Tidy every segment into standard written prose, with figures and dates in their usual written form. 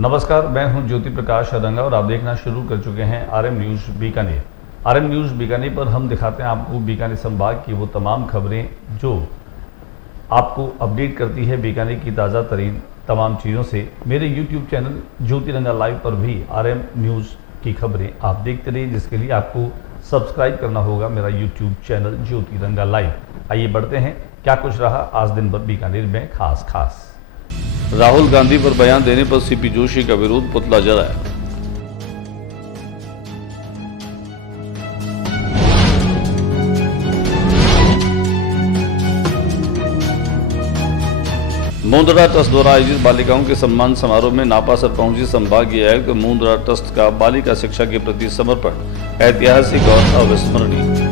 नमस्कार, मैं हूं ज्योति प्रकाश अदंगा और आप देखना शुरू कर चुके हैं RM news Bikaner. RM news Bikaner पर हम दिखाते हैं आपको बीकानेर संभाग की वो तमाम खबरें जो आपको अपडेट करती है बीकानेर की ताज़ा तरीन तमाम चीज़ों से। मेरे यूट्यूब चैनल ज्योति रंगा लाइव पर भी आरएम न्यूज़ की खबरें आप देखते रहिए, जिसके लिए आपको सब्सक्राइब करना होगा मेरा यूट्यूब चैनल ज्योति रंगा लाइव। आइए बढ़ते हैं, क्या कुछ रहा आज दिन भर बीकानेर में खास। राहुल गांधी पर बयान देने पर सीपी जोशी का विरोध, पुतला जलाया। मुंद्रा ट्रस्ट द्वारा आयोजित बालिकाओं के सम्मान समारोह में नापासर पहुंची संभागीय आयुक्त। मुंद्रा ट्रस्ट का बालिका शिक्षा के प्रति समर्पण ऐतिहासिक और अविस्मरणीय।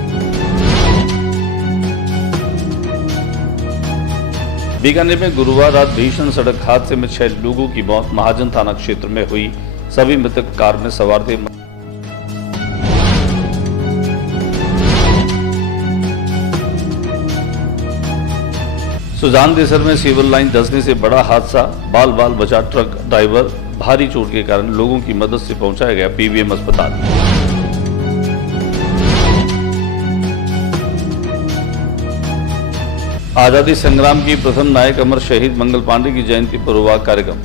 बीकानेर में गुरुवार रात भीषण सड़क हादसे में 6 लोगों की मौत। महाजन थाना क्षेत्र में हुई। सभी मृतक कार में सवार थे। सुजान देसर में सिविल लाइन धंसने से बड़ा हादसा, बाल बचा ट्रक ड्राइवर। भारी चोट के कारण लोगों की मदद से पहुंचाया गया पीवीएम अस्पताल। आजादी संग्राम की प्रथम नायक अमर शहीद मंगल पांडे की जयंती पर हुआ कार्यक्रम।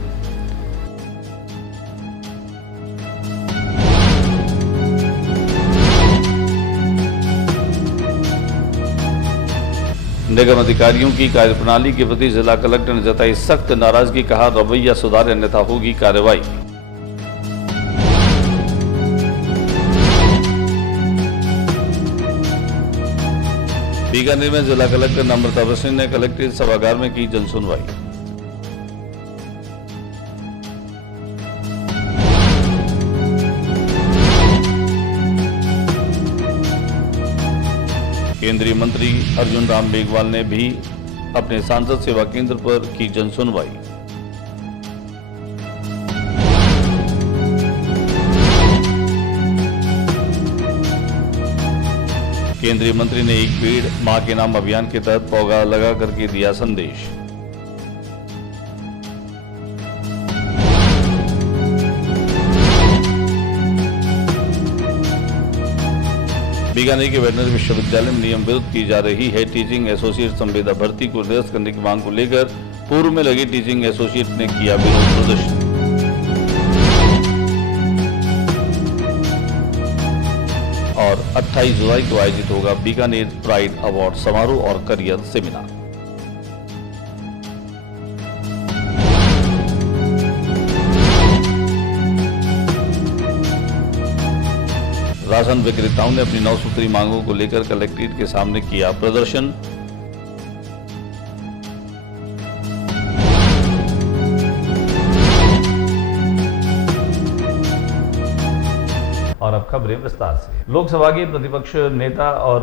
निगम अधिकारियों की कार्यप्रणाली के प्रति जिला कलेक्टर ने जताई सख्त नाराजगी, कहा रवैया सुधार अन्यथा होगी कार्रवाई। बीकानेर में जिला कलेक्टर नम्रता वसीम ने कलेक्ट्रेट सभागार में की जनसुनवाई। केंद्रीय मंत्री अर्जुन राम मेघवाल ने भी अपने सांसद सेवा केंद्र पर की जनसुनवाई। केंद्रीय मंत्री ने एक पेड़ मां के नाम अभियान के तहत पौधा लगा करके दिया संदेश। बीकानेर के वेटनरी विश्वविद्यालय में नियम विरुद्ध की जा रही है टीचिंग एसोसिएट संविदा भर्ती को निरस्त करने की मांग को लेकर पूर्व में लगे टीचिंग एसोसिएट ने किया विरोध प्रदर्शन। और 28 जुलाई को आयोजित होगा बीकानेर प्राइड अवार्ड समारोह और करियर सेमिनार। राशन विक्रेताओं ने अपनी 9 सूत्री मांगों को लेकर कलेक्ट्रेट के सामने किया प्रदर्शन। और अब खबरें विस्तार से। लोकसभा के प्रतिपक्ष नेता और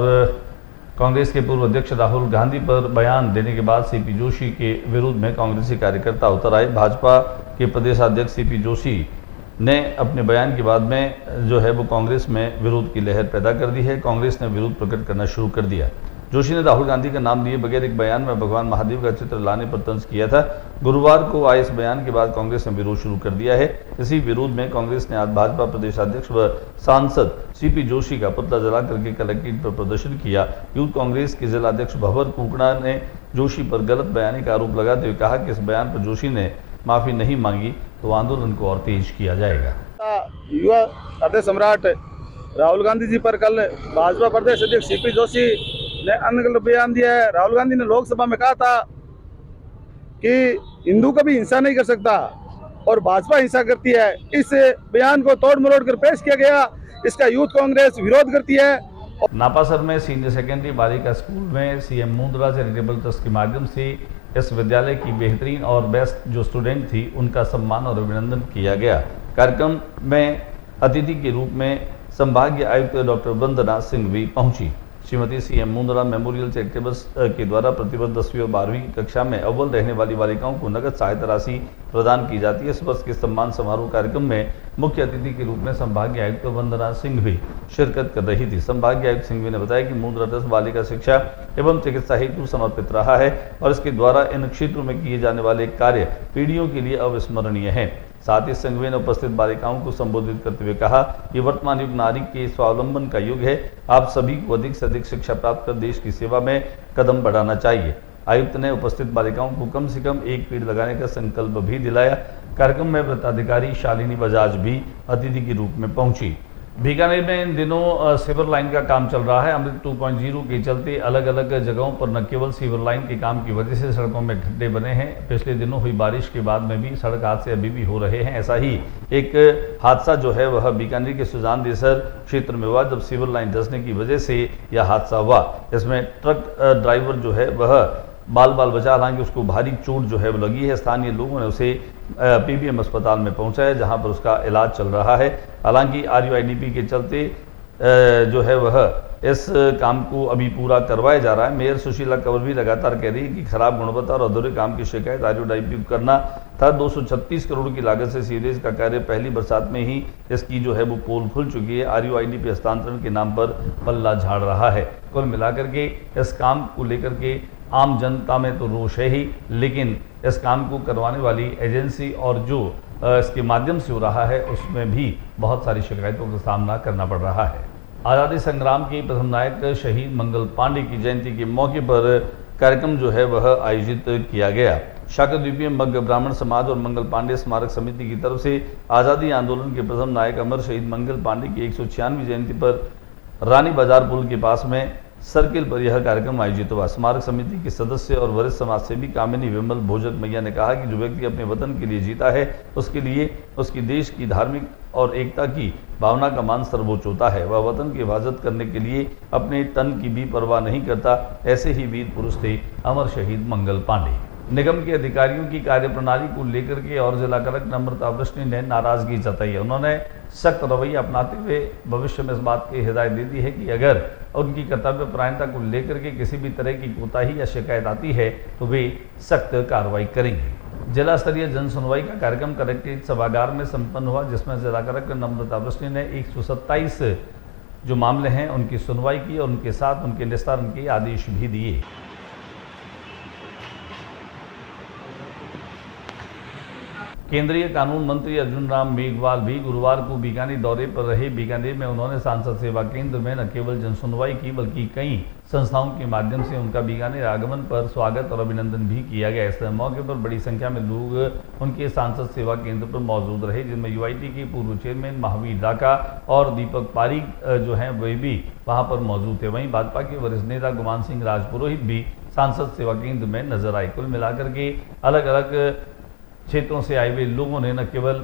कांग्रेस के पूर्व अध्यक्ष राहुल गांधी पर बयान देने के बाद सीपी जोशी के विरोध में कांग्रेसी कार्यकर्ता उतर आए। भाजपा के प्रदेशाध्यक्ष सीपी जोशी ने अपने बयान के बाद में जो है वो कांग्रेस में विरोध की लहर पैदा कर दी है। कांग्रेस ने विरोध प्रकट करना शुरू कर दिया। जोशी ने राहुल गांधी का नाम लिए बगैर एक बयान में भगवान महादेव का चित्र लाने पर तंज किया था। गुरुवार को आए इस बयान के बाद कांग्रेस ने विरोध शुरू कर दिया है। इसी विरोध में कांग्रेस ने आज भाजपा प्रदेशाध्यक्ष व सांसद सीपी जोशी का पुतला जला करके कलेक्ट्रेट पर प्रदर्शन किया। यूथ कांग्रेस के जिला अध्यक्ष भवर कुकड़ा ने जोशी पर गलत बयानी का आरोप लगाते हुए कहा कि इस बयान पर जोशी ने माफी नहीं मांगी तो आंदोलन को और तेज किया जाएगा। युवा अध्यक्ष सम्राट राहुल गांधी जी पर कल भाजपा प्रदेश अध्यक्ष सीपी जोशी ने अनगढ़ बयान दिया है। राहुल गांधी ने लोकसभा में कहा था कि हिंदू कभी हिंसा नहीं कर सकता और भाजपा हिंसा करती है। इस बयान को तोड़ मरोड़ कर पेश किया गया। इसका यूथ कांग्रेस विरोध करती है। नापासर में सीनियर सेकेंडरी बालिका स्कूल में सीएम मुंद्रा चैरिटेबल ट्रस्ट के माध्यम से इस विद्यालय की बेहतरीन और बेस्ट जो स्टूडेंट थी उनका सम्मान और अभिनंदन किया गया। कार्यक्रम में अतिथि के रूप में संभागीय आयुक्त डॉक्टर वंदना सिंह भी पहुंची। Shrimati CM Mundra memorial charitable के द्वारा प्रतिवर्ष 10वीं और 12वीं कक्षा में अव्वल रहने वाली बालिकाओं को नगद सहायता राशि प्रदान की जाती है। इस वर्ष के सम्मान समारोह कार्यक्रम में मुख्य अतिथि के रूप में संभागीय आयुक्त वंदना सिंह भी शिरकत कर रही थी। संभागीय आयुक्त सिंह ने बताया कि मुंद्रा ट्रस्ट बालिका शिक्षा एवं चिकित्सा हेतु समर्पित रहा है और इसके द्वारा इन क्षेत्रों में किए जाने वाले कार्य पीढ़ियों के लिए अविस्मरणीय है। साथ ही संघवी ने उपस्थित बालिकाओं को संबोधित करते हुए कहा कि वर्तमान युग नारी के स्वावलंबन का युग है। आप सभी को अधिक से अधिक शिक्षा प्राप्त कर देश की सेवा में कदम बढ़ाना चाहिए। आयुक्त ने उपस्थित बालिकाओं को कम से कम एक पेड़ लगाने का संकल्प भी दिलाया। कार्यक्रम में वृत्ताधिकारी शालिनी बजाज भी अतिथि के रूप में पहुंची। बीकानेर में इन दिनों सीवर लाइन का काम चल रहा है। अमृत 2.0 के चलते अलग अलग जगहों पर न केवल सीवर लाइन के काम की वजह से सड़कों में गड्ढे बने हैं, पिछले दिनों हुई बारिश के बाद में भी सड़क हादसे अभी भी हो रहे हैं। ऐसा ही एक हादसा जो है वह बीकानेर के सुजान देसर क्षेत्र में हुआ, जब सीवर लाइन धंसने की वजह से यह हादसा हुआ। इसमें ट्रक ड्राइवर जो है वह बाल बचा, हालांकि उसको भारी चोट जो है वो लगी है। स्थानीय लोगों ने उसे पीबीएम अस्पताल में पहुंचाया, जहां पर उसका इलाज चल रहा है। हालांकि RUIDP के चलते जो है वह इस काम को अभी पूरा करवाया जा रहा है। मेयर सुशीला कंवर भी लगातार कह रही है कि खराब गुणवत्ता और अधूरे काम की शिकायत RUIDP को करना था। 236 करोड़ की लागत से सीवरेज का कार्य पहली बरसात में ही इसकी जो है वो पोल खुल चुकी है। RUIDP हस्तांतरण के नाम पर पल्ला झाड़ रहा है। कुल मिलाकर के इस काम को लेकर के आम जनता में तो रोष है ही, लेकिन इस काम को करवाने वाली एजेंसी और जो इसके माध्यम से हो रहा है उसमें भी बहुत सारी शिकायतों का सामना करना पड़ रहा है। आज़ादी संग्राम के प्रथम नायक शहीद मंगल पांडे की जयंती के मौके पर कार्यक्रम जो है वह आयोजित किया गया। शाकद्वीपीय मध्य ब्राह्मण समाज और मंगल पांडे स्मारक समिति की तरफ से आज़ादी आंदोलन के प्रथम नायक अमर शहीद मंगल पांडे की 196वीं जयंती पर रानी बाजार पुल के पास में सर्किल पर यह कार्यक्रम आयोजित हुआ। स्मारक समिति के सदस्य और वरिष्ठ समाज सेवी कामिनी विमल भोजक मैया ने कहा कि जो व्यक्ति अपने वतन के लिए जीता है उसके लिए उसकी देश की धार्मिक और एकता की भावना का मान सर्वोच्च होता है। वह वतन की हिफाजत करने के लिए अपने तन की भी परवाह नहीं करता। ऐसे ही वीर पुरुष थे अमर शहीद मंगल पांडे। निगम के अधिकारियों की कार्यप्रणाली को लेकर के और जिला कलेक्टर नम्रता वृष्णि ने नाराजगी जताई है। उन्होंने सख्त रवैया अपनाते हुए भविष्य में इस बात की हिदायत दे दी है कि अगर उनकी कर्तव्यपरायणता को लेकर के किसी भी तरह की कोताही या शिकायत आती है तो वे सख्त कार्रवाई करेंगे। जिला स्तरीय जन सुनवाई का कार्यक्रम कलेक्ट्रेट सभागार में संपन्न हुआ, जिसमें जिला कलेक्टर नम्रता वृष्णि ने 127 जो मामले हैं उनकी सुनवाई की और उनके साथ उनके निस्तारण के आदेश भी दिए। केंद्रीय कानून मंत्री अर्जुन राम मेघवाल भी गुरुवार को बीकानेर दौरे पर रहे। बीकानेर में उन्होंने सांसद सेवा केंद्र में न केवल जन सुनवाई की बल्कि कई संस्थाओं के माध्यम से उनका बीकानेर आगमन पर स्वागत और अभिनंदन भी किया गया। इस मौके पर बड़ी संख्या में लोग उनके सांसद सेवा केंद्र पर मौजूद रहे, जिनमें UIT के पूर्व चेयरमैन महावीर डाका और दीपक पारीक जो हैं वे भी वहाँ पर मौजूद थे। वहीं भाजपा के वरिष्ठ नेता गुमान सिंह राजपुरोहित भी सांसद सेवा केंद्र में नजर आए। कुल मिलाकर के अलग अलग क्षेत्रों से आए हुए लोगों ने न केवल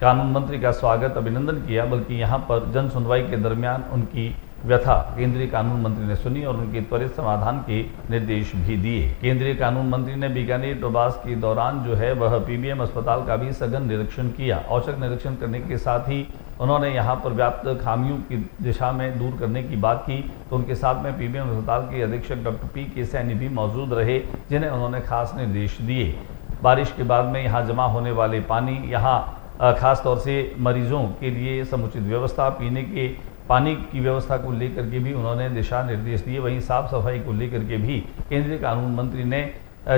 कानून मंत्री का स्वागत अभिनंदन किया बल्कि यहां पर जन सुनवाई के दरमियान उनकी व्यथा केंद्रीय कानून मंत्री ने सुनी और उनके त्वरित समाधान के निर्देश भी दिए। केंद्रीय कानून मंत्री ने बीकानेर प्रवास के दौरान जो है वह PBM अस्पताल का भी सघन निरीक्षण किया। औचक निरीक्षण करने के साथ ही उन्होंने यहां पर व्याप्त खामियों की दिशा में दूर करने की बात की। तो उनके साथ में PBM अस्पताल के अधीक्षक डॉक्टर P.K. सैनी भी मौजूद रहे, जिन्हें उन्होंने खास निर्देश दिए। बारिश के बाद में यहाँ जमा होने वाले पानी, यहाँ खास तौर से मरीजों के लिए समुचित व्यवस्था, पीने के पानी की व्यवस्था को लेकर के भी उन्होंने दिशा निर्देश दिए। वहीं साफ सफाई को लेकर के भी केंद्रीय कानून मंत्री ने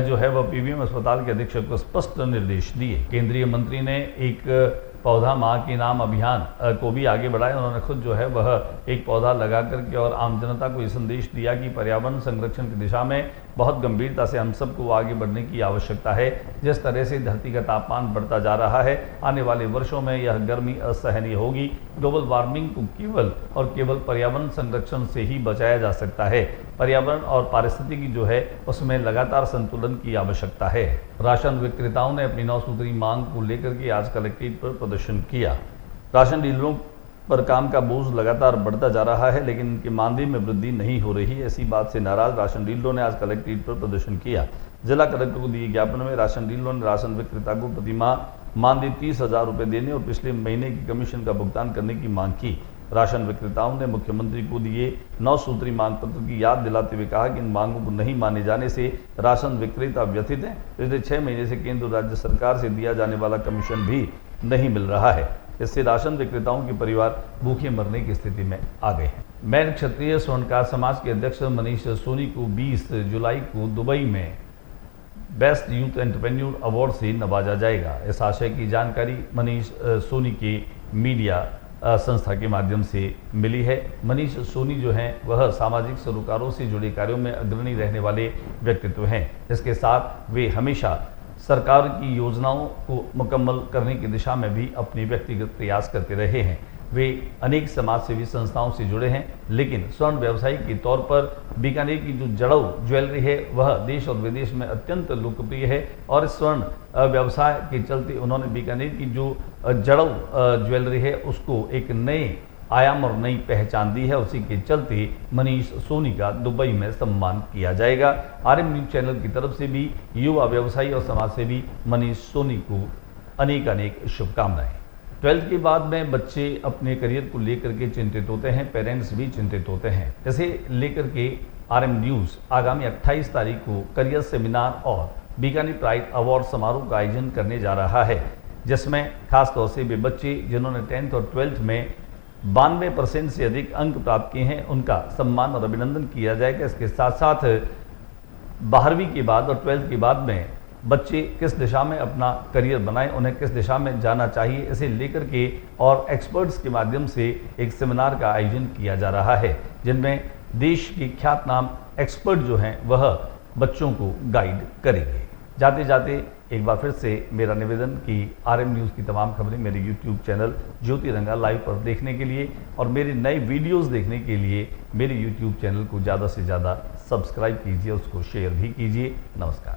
जो है वह PBM अस्पताल के अधीक्षक को स्पष्ट निर्देश दिए। केंद्रीय मंत्री ने एक पौधा माँ के नाम अभियान को भी आगे बढ़ाया। उन्होंने खुद जो है वह एक पौधा लगा करके और आम जनता को ये संदेश दिया कि पर्यावरण संरक्षण की दिशा में बहुत गंभीरता से हम सबको आगे बढ़ने की आवश्यकता है। जिस तरह से धरती का तापमान बढ़ता जा रहा है, आने वाले वर्षों में यह गर्मी असहनीय होगी। ग्लोबल वार्मिंग को केवल पर्यावरण संरक्षण से ही बचाया जा सकता है। पर्यावरण और पारिस्थितिकी जो है उसमें लगातार संतुलन की आवश्यकता है। राशन विक्रेताओं ने अपनी 9 सूत्री मांग को लेकर के आज कलेक्ट्रेट पर प्रदर्शन किया। राशन डीलरों पर काम का बोझ लगातार बढ़ता जा रहा है, लेकिन इनके मानदेय में वृद्धि नहीं हो रही है। ऐसी बात से नाराज राशन डीलरों ने आज कलेक्ट्रेट पर प्रदर्शन किया। जिला कलेक्टर को दिए ज्ञापन में राशन डीलरों ने राशन विक्रेता को प्रतिमाह मानदेय 30,000 रुपये देने और पिछले महीने की कमीशन का भुगतान करने की मांग की। राशन विक्रेताओं ने मुख्यमंत्री को दिए 9 सूत्री मांग पत्र की याद दिलाते हुए कहा कि इन मांगों को नहीं माने जाने से राशन विक्रेता व्यथित हैं। पिछले 6 महीने से केंद्र और राज्य सरकार से दिया जाने वाला कमीशन भी नहीं मिल रहा है। इससे राशन विक्रेताओं के परिवार भूखे मरने की स्थिति में आ गए हैं। मैं क्षत्रिय स्वर्णकार समाज के अध्यक्ष मनीष सोनी को 20 जुलाई को दुबई में बेस्ट यूथ एंटरप्रेन्योर अवार्ड से नवाजा जाएगा। इस आशय की जानकारी मनीष सोनी के मीडिया संस्था के माध्यम से मिली है। मनीष सोनी जो हैं वह सामाजिक सरोकारों से जुड़े कार्यों में अग्रणी रहने वाले व्यक्तित्व हैं। इसके साथ वे हमेशा सरकार की योजनाओं को मुकम्मल करने की दिशा में भी अपने व्यक्तिगत प्रयास करते रहे हैं। वे अनेक समाज सेवी संस्थाओं से जुड़े हैं, लेकिन स्वर्ण व्यवसायी के तौर पर बीकानेर की जो जड़ऊ ज्वेलरी है वह देश और विदेश में अत्यंत लोकप्रिय है और इस स्वर्ण व्यवसाय के चलते उन्होंने बीकानेर की जो जड़ऊ ज्वेलरी है उसको एक नए आयाम और नई पहचान दी है। उसी के चलते मनीष सोनी का दुबई में सम्मान किया जाएगा। आरएम न्यूज चैनल की तरफ से भी युवा व्यवसायी और समाज सेवी मनीष सोनी को अनेक अनेक शुभकामनाएं। 12th के बाद में बच्चे अपने करियर को लेकर के चिंतित होते हैं, पेरेंट्स भी चिंतित होते हैं। इसे लेकर के आरएम न्यूज़ आगामी 28 तारीख को करियर सेमिनार और बीकानेर प्राइड अवार्ड समारोह का आयोजन करने जा रहा है, जिसमें खासतौर से वे बच्चे जिन्होंने 10th और 12th में 92% से अधिक अंक प्राप्त किए हैं उनका सम्मान और अभिनंदन किया जाएगा। इसके साथ साथ 12वीं के बाद और 12th के बाद में बच्चे किस दिशा में अपना करियर बनाएं, उन्हें किस दिशा में जाना चाहिए, इसे लेकर के और एक्सपर्ट्स के माध्यम से एक सेमिनार का आयोजन किया जा रहा है, जिनमें देश के ख्यातनाम एक्सपर्ट जो हैं वह बच्चों को गाइड करेंगे। जाते जाते एक बार फिर से मेरा निवेदन कि आरएम न्यूज़ की तमाम खबरें मेरे यूट्यूब चैनल ज्योतिरंगा लाइव पर देखने के लिए और मेरे नए वीडियोस देखने के लिए मेरे यूट्यूब चैनल को ज़्यादा से ज़्यादा सब्सक्राइब कीजिए, उसको शेयर भी कीजिए। नमस्कार।